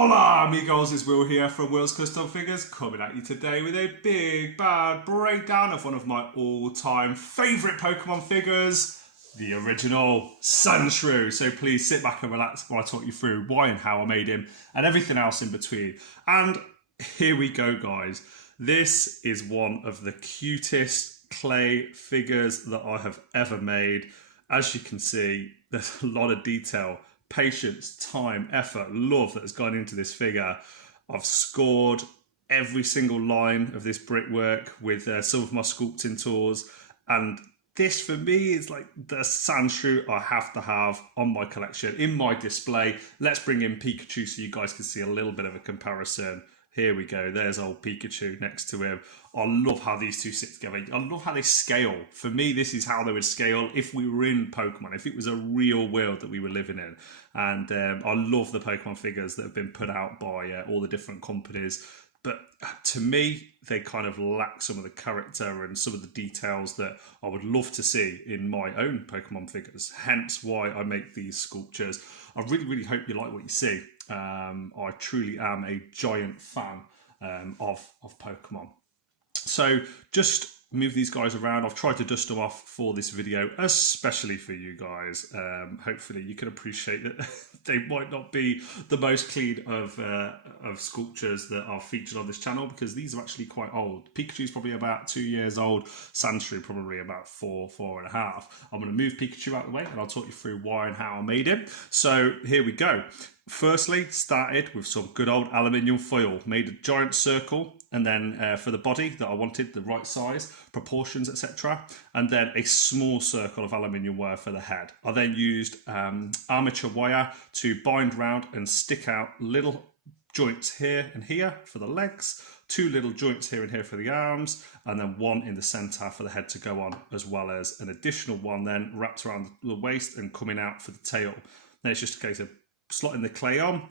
Hola amigos, it's Will here from Will's Custom Figures, coming at you today with a big bad breakdown of one of my all-time favourite Pokemon figures, the original Sandshrew. So please sit back and relax while I talk you through why and how I made him and everything else in between. And here we go, guys. This is one of the cutest clay figures that I have ever made. As you can see, there's a lot of detail, patience, time, effort, love that has gone into this figure. I've scored every single line of this brickwork with some of my sculpting tools, and this for me is like the Sandshrew I have to have on my collection, in my display. Let's bring in Pikachu so you guys can see a little bit of a comparison. Here we go, there's old Pikachu next to him. I love how these two sit together. I love how they scale. For me, this is how they would scale if we were in Pokemon, if it was a real world that we were living in. And I love the Pokemon figures that have been put out by all the different companies. But to me, they kind of lack some of the character and some of the details that I would love to see in my own Pokemon figures. Hence why I make these sculptures. I really, really hope you like what you see. I truly am a giant fan of Pokemon. So just move these guys around. I've tried to dust them off for this video, especially for you guys. Hopefully you can appreciate that they might not be the most clean of sculptures that are featured on this channel, because these are actually quite old. Pikachu's probably about 2 years old. Sandshrew probably about 4.5. I'm going to move Pikachu out of the way and I'll talk you through why and how I made him. So here we go. Firstly, started with some good old aluminium foil, made a giant circle, and then for the body that I wanted, the right size, proportions, etc., and then a small circle of aluminium wire for the head. I then used armature wire to bind round and stick out little joints here and here for the legs, 2 little joints here and here for the arms, and then 1 in the centre for the head to go on, as well as an additional one then wrapped around the waist and coming out for the tail. Then it's just a case of slotting the clay on,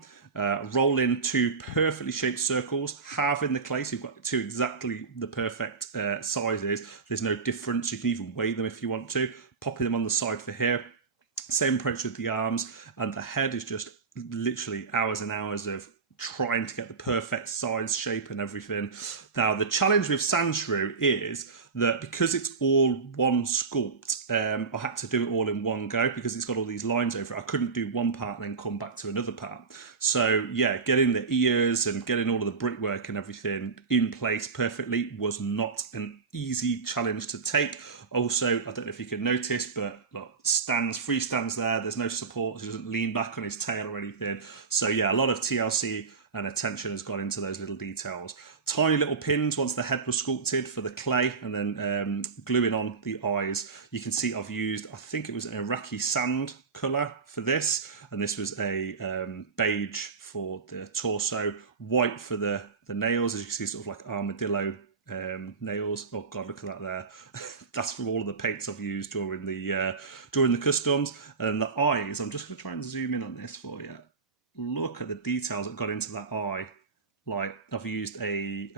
roll in 2 perfectly shaped circles, halving the clay, so you've got 2 exactly the perfect sizes. There's no difference. You can even weigh them if you want to, popping them on the side for here. Same approach with the arms, and the head is just literally hours and hours of trying to get the perfect size, shape and everything. Now the challenge with Sandshrew is that because it's all one sculpt, I had to do it all in one go because it's got all these lines over it. I couldn't do one part and then come back to another part. So yeah, getting the ears and getting all of the brickwork and everything in place perfectly was not an easy challenge to take. Also, I don't know if you can notice, but look, free stands there. There's no support. He doesn't lean back on his tail or anything. So yeah, a lot of TLC and attention has gone into those little details. Tiny little pins once the head was sculpted for the clay, and then gluing on the eyes. You can see I've used, I think it was an Iraqi sand colour for this, and this was a beige for the torso, white for the nails, as you can see, sort of like armadillo nails. Oh god, look at that there. That's from all of the paints I've used during the customs. And the eyes, I'm just going to try and zoom in on this for you. Look at the details that got into that eye. Like, I've used a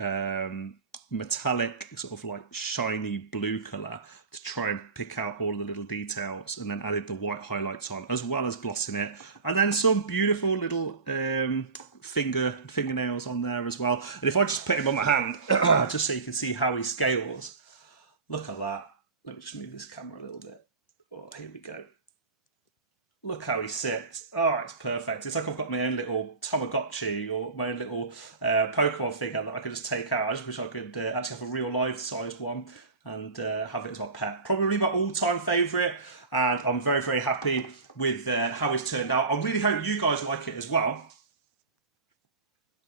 metallic sort of like shiny blue colour to try and pick out all of the little details, and then added the white highlights on, as well as glossing it, and then some beautiful little fingernails on there as well. And if I just put him on my hand, just so you can see how he scales, look at that. Let me just move this camera a little bit. Oh, here we go. Look how he sits. Oh, it's perfect. It's like I've got my own little Tamagotchi or my own little Pokemon figure that I could just take out. I just wish I could actually have a real life-sized one and have it as my pet. Probably my all-time favourite, and I'm very, very happy with how it's turned out. I really hope you guys like it as well.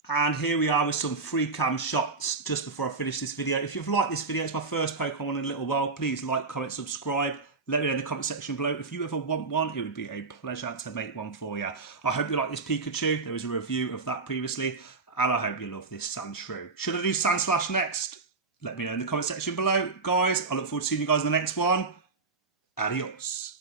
And here we are with some free cam shots just before I finish this video. If you've liked this video, it's my first Pokemon in a little while, please like, comment, subscribe. Let me know in the comment section below. If you ever want one, it would be a pleasure to make one for you. I hope you like this Pikachu. There was a review of that previously. And I hope you love this Sandshrew. Should I do Sandslash next? Let me know in the comment section below. Guys, I look forward to seeing you guys in the next one. Adios.